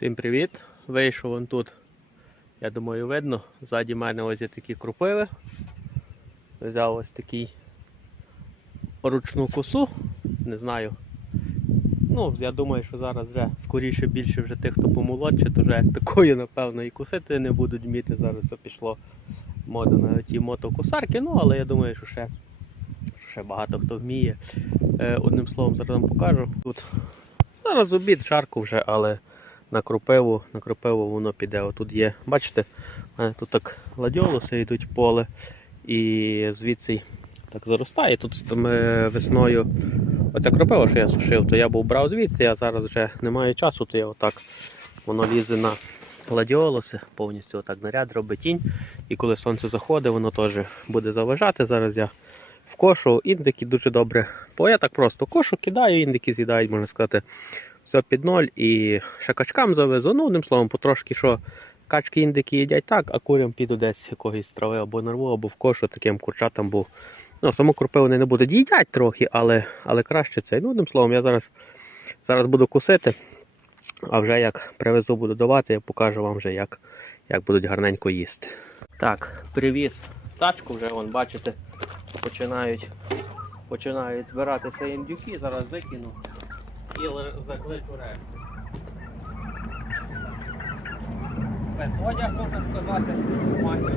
Всім привіт! Вийшов он тут. Я думаю, видно. Ззаді мене ось є такі крупиви. Взяв ось такий ручну косу. Не знаю. Ну, я думаю, що зараз вже скоріше більше вже тих, хто помолодше, то вже такої, напевно, і косити не будуть вміти. Зараз все пішло мода на ті мотокосарки, ну але я думаю, що ще, ще багато хто вміє. Е, одним словом, зараз вам покажу. Тут зараз обід, жарко вже, але на кропиву, на кропиву воно піде. Отут є, бачите, тут так ладіолуси йдуть поле і звідси так заростає. Тут весною оця кропива, що я сушив, то я був брав звідси, а зараз вже немає часу, то я отак воно лізе на гладіолуси, повністю отак наряд робить тінь. І коли сонце заходить, воно теж буде заважати. Зараз я в кошу індики дуже добре. Бо я так просто кошу кидаю, індики з'їдають, можна сказати, все під ноль і ще качкам завезу. Ну, одним словом, потрошки, що качки індики їдять так, а курям піду десь якоїсь трави або нарву, або в кошу таким курчатам був. Ну, саму крупи вони не будуть їдять трохи, але, але краще це. Ну, одним словом, я зараз, зараз буду кусити, а вже як привезу, буду давати, я покажу вам вже, як, як будуть гарненько їсти. Так, привіз тачку, вже вон, бачите, починають, починають збиратися індюки, зараз викину хотіли закликати реакцію. Без одягу, так сказати, мастер,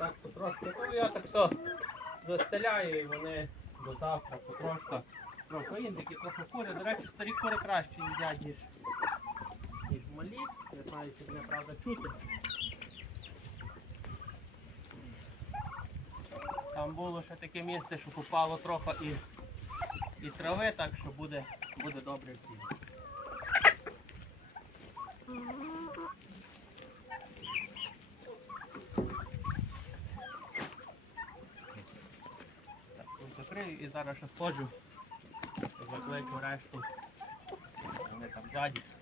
так потрошки. Ну я так все застеляю і вони до завтра потрошка. Трохи індики, трохи кури. До речі, старі кури краще їдять, ніж, малі. Не знаю, чи мене правда чути. Там було ще таке місце, що попало трохи і, і трави, так що буде, буде добре всім. Так, закрию і зараз ще сходжу. Vai chorar, acho que. Não é.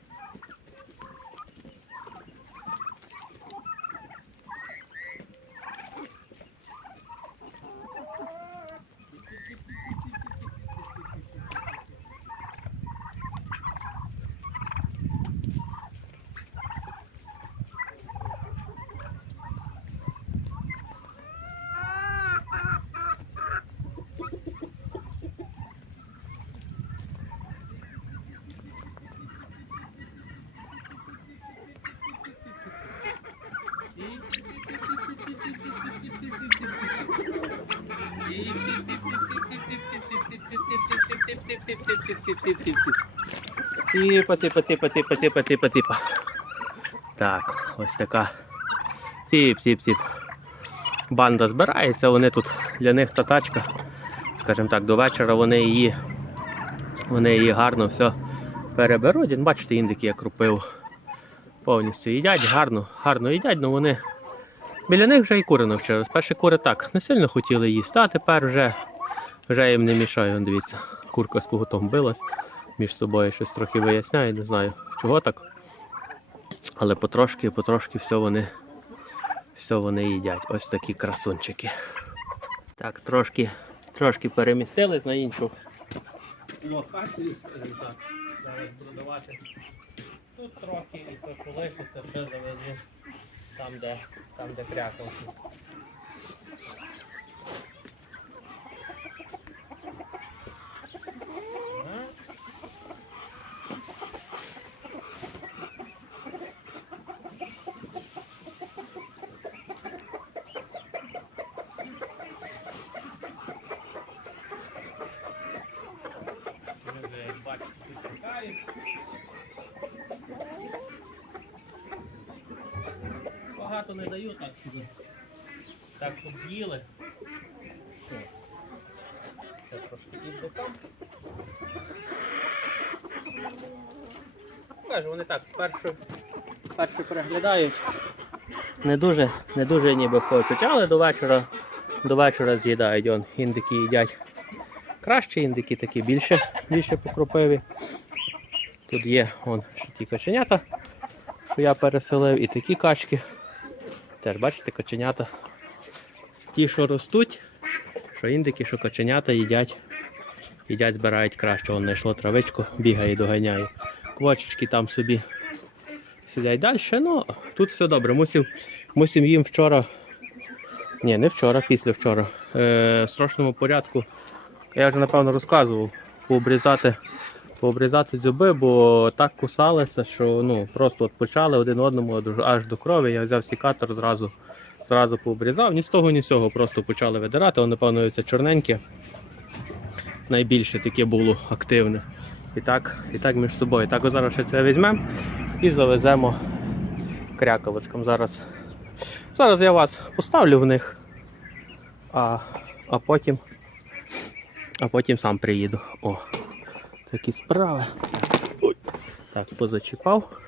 Закличу решту. Вони там ззаді. Типа, типа, типа, типа, типа, типа. Так, ось така. Сіп, сіп, сіп. Банда збирається, вони тут для них та тачка. Скажімо так, до вечора вони її, вони її гарно все переберуть. Бачите, індики як рупив. Повністю їдять, гарно, гарно їдять, але вони біля них вже і кури навчились. Перші кури так не сильно хотіли їсти, а тепер вже, вже їм не мішає. Вон, Дивіться, курка з коготом билась, між собою щось трохи виясняє, не знаю чого так. Але потрошки, потрошки все вони, все вони їдять. Ось такі красунчики. Так, трошки, трошки перемістились на іншу локацію, скажімо так. Зараз буду давати тут трохи і то, що лишиться, ще завезу там, де, там, де крякавки. Багато не даю, так щоб Так, щоб їли. О. Трошки під бокам. Кажу, вони так спершу, спершу переглядають. Не дуже, не дуже ніби хочуть, але до вечора, до вечора з'їдають. Он, індики їдять краще, індики такі більше, більше покропиві. Тут є вон, ще ті каченята, що я переселив, і такі качки. Теж бачите, каченята. Ті, що ростуть, що індики, що каченята їдять, їдять, збирають краще. Вон знайшло травичку, бігає, доганяє. Квочечки там собі сидять далі. Ну, тут все добре. Мусив, мусив їм вчора. Ні, не вчора, після вчора. Е, в срочному порядку. Я вже напевно розказував, пообрізати, пообрізати зуби, бо так кусалися, що ну, просто от почали один одному аж- до крові. Я взяв сікатор, зразу, зразу пообрізав. Ні з того, ні з цього, просто почали видирати. Воно, напевно, це чорненьке. Найбільше таке було активне. І так, і так між собою. Так зараз ще це візьмемо і завеземо кряколочкам. Зараз, зараз я вас поставлю в них, а, а потім а потім сам приїду. О, такі справи. Ой. Так, позачіпав.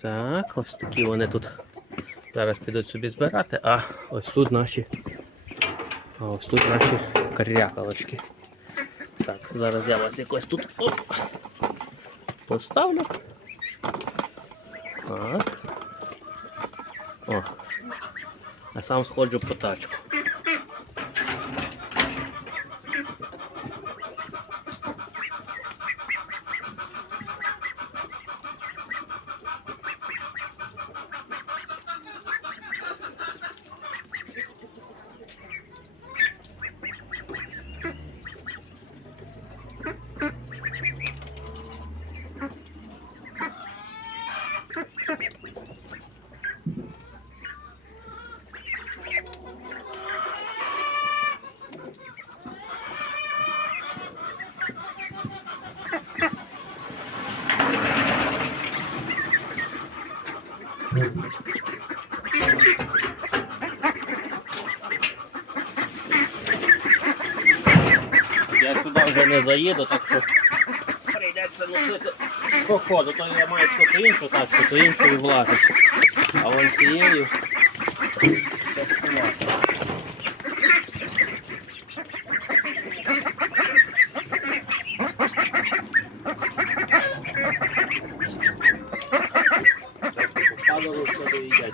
Так, ось такі вони тут зараз підуть собі збирати, а ось тут наші. А ось тут наші крякалочки. Так, зараз я вас якось тут оп, поставлю. Так. О. А сам сходжу по тачку. Я сюди вже не заїду, так що прийдеться носити по ходу. То я маю щось іншу тачку, то іншою влазить. А вон цією.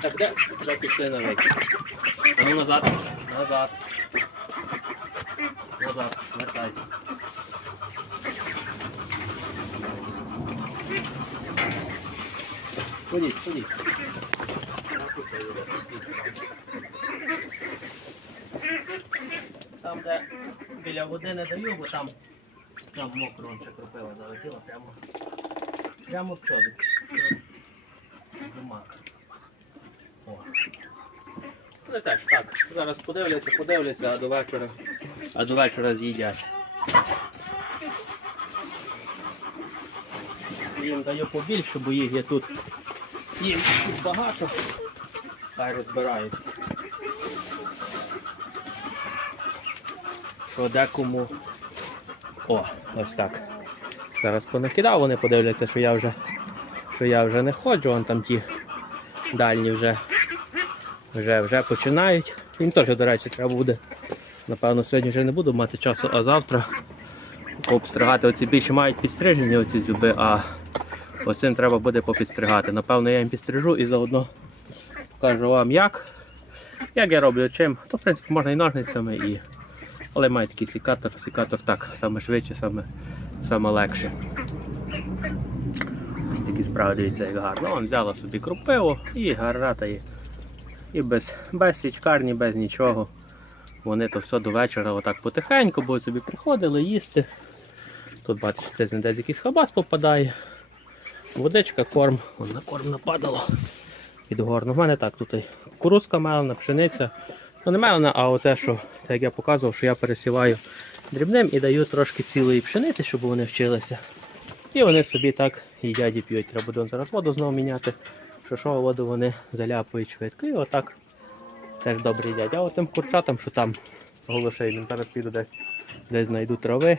Так, де? Де пішли на викид? А ну назад. Назад. Назад, вертайся. Ходіть, ходіть. Там, де біля води не даю, бо там прям мокро ще кропива залетіла, прямо, прямо в чобіт. Ну теж так. Зараз подивляться, подивляться, а до вечора, а до вечора з'їдять. Їм даю побільше, бо їх є тут. Їм тут багато. Хай розбираються. Що декому. О, ось так. Зараз понакидав, вони подивляться, що я вже, що я вже не ходжу, вон там ті дальні вже вже, вже починають. Їм теж, до речі, треба буде. Напевно, сьогодні вже не буду мати часу, а завтра обстригати. Оці більше мають підстрижені оці зуби, а оцим треба буде попідстригати. Напевно, я їм підстрижу і заодно покажу вам як. Як я роблю чим, то в принципі можна і ножницями, і... але має такий сікатор, сікатор так, саме швидше, саме, саме легше. Ось такі справи, дивіться, як гарно. Вон взяла собі крупиву і гаратає. І без, без січкарні, без нічого. Вони то все до вечора отак потихеньку, будуть собі приходили їсти. Тут бачите, десь якийсь хабас попадає. Водичка, корм. Вон на корм нападало. Підгорно. У мене так тут кукурузка мелена, пшениця. Ну не мелена, а оце, що, так як я показував, що я пересіваю дрібним і даю трошки цілої пшениці, щоб вони вчилися. І вони собі так і п'ють. Треба буде зараз воду знову міняти. Що що воду вони заляпують швидко. І отак Теж добре їдять. А от тим курчатам, що там голошейним, зараз піду десь, десь знайду трави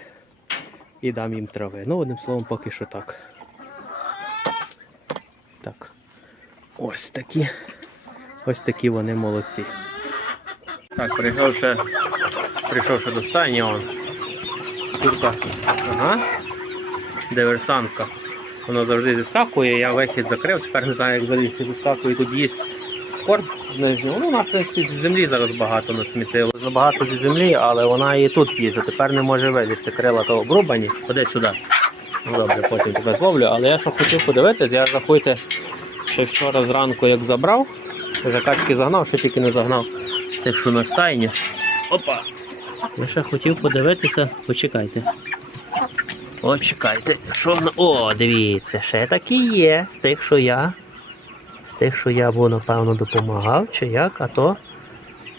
і дам їм трави. Ну, одним словом, поки що так. Так. Ось такі. Ось такі вони молодці. Так, прийшов ще, прийшов ще до стайні, он. Курка. Ага. Диверсантка. Воно завжди зіскакує, я вихід закрив, тепер не знаю, як залізти зіскакує, тут їсть корм нижнього. Ну, вона, в принципі, з землі зараз багато насмітила. Забагато зі землі, але вона і тут а тепер не може вилізти. Крила то обрубані. Ходи сюди. Добре, потім тебе зловлю. Але я що хотів подивитись, я рахуйте, ще вчора зранку як забрав, вже качки загнав, ще тільки не загнав. Тих, що на стайні. Опа! Я ще хотів подивитися, почекайте. О, чекайте, що воно. О, дивіться, ще такі є. З тих, що я. З тих, що я був, напевно, допомагав, чи як, а то.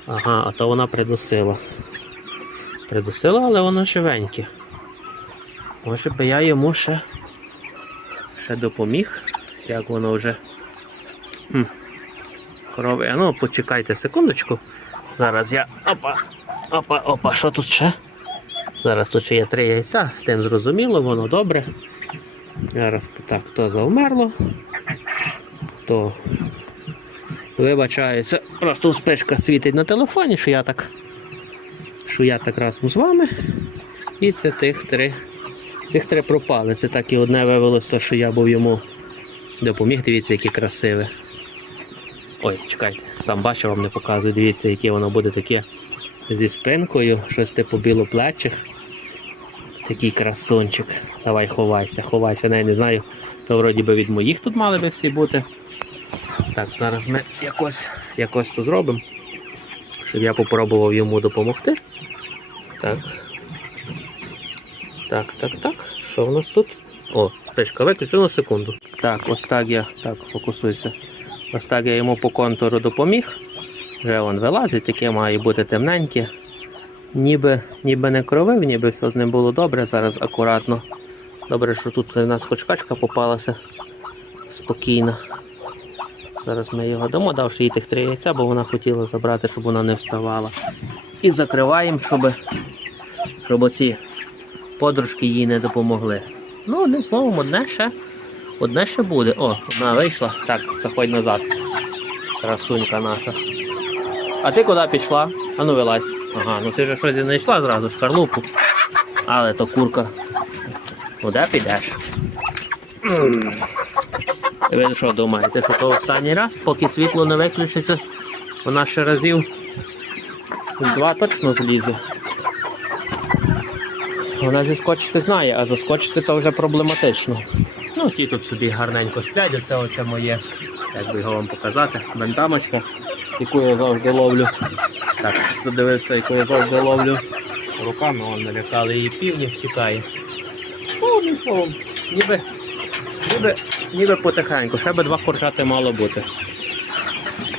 Ага, а то вона придусила. Придусила, але воно живеньке. Може би я йому ще, ще допоміг, як воно вже. Хм. Корови. Ну, почекайте секундочку. Зараз я. Опа! Опа, опа, що тут ще? Зараз тут ще є три яйця, з тим зрозуміло, воно добре. Зараз так, то завмерло, то вибачається, просто успишка світить на телефоні, що я так, що я так разом з вами. І це тих три. Цих три пропали. Це так і одне виявилось, то, що я був йому допоміг. Дивіться, яке красиве. Ой, чекайте, сам бачу, вам не показую. Дивіться, яке воно буде таке зі спинкою, щось типу білоплечих. Такий красунчик. Давай ховайся, ховайся, не, не знаю. То вроді би від моїх тут мали би всі бути. Так, зараз ми якось, якось то зробимо. Щоб я попробував йому допомогти. Так. Так, так, так. Що в нас тут? О, спичка, виключу на секунду. Так, ось так я. Так, фокусуйся. Ось так я йому по контуру допоміг. Вже він вилазить, таке має бути темненьке. Ніби, ніби не кровив, ніби все з ним було добре. Зараз акуратно. Добре, що тут у нас хоч качка попалася спокійно. Зараз ми його дамо, давши їй тих три яйця, бо вона хотіла забрати, щоб вона не вставала. І закриваємо, щоб, щоб оці подружки їй не допомогли. Ну, одним словом, одне ще, одне ще буде. О, одна вийшла. Так, заходь назад. Красунька наша. А ти куди пішла? А ну вилазь. Ага, ну ти же щось знайшла зразу, шкарлупу. Але то курка. Куди підеш? Ви що думаєте, що то останній раз, поки світло не виключиться, вона ще разів два точно злізе. Вона зіскочити знає, а заскочити то вже проблематично. Ну, ті тут собі гарненько сплять, оце оце моє, як би його вам показати, бентамочка, яку я завжди ловлю. Так, задивився, яку я завжди ловлю руками, вон налякали її півні, втікає. Ну, одним словом, ніби, ніби, ніби потихеньку, ще би два курчати мало бути.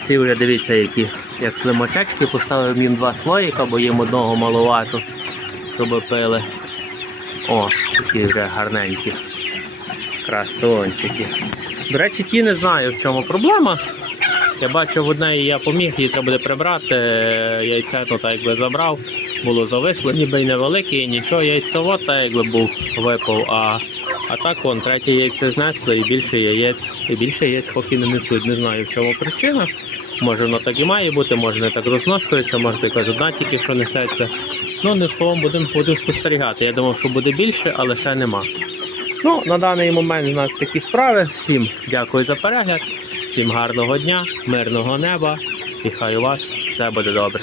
Ці вже дивіться, які як слимачечки, поставив їм два слоїка, бо їм одного маловато, щоб пили. О, такі вже гарненькі. Красончики. До речі, ті не знаю, в чому проблема. Я бачив в одній я поміг, її треба буде прибрати. е, Яйце то так якби забрав, було зависло, ніби невелике, нічого, яйцево так якби був випав. А, а так вон третє яйце знесли і більше яєць, і більше яєць поки не несуть. Не знаю в чому причина. Може воно так і має бути, може не так розношується, може якась одна тільки що несеться. Ну, не словом, будемо будемо спостерігати. Я думав, що буде більше, але ще нема. Ну, на даний момент у нас такі справи. Всім дякую за перегляд, всім гарного дня, мирного неба і хай у вас все буде добре.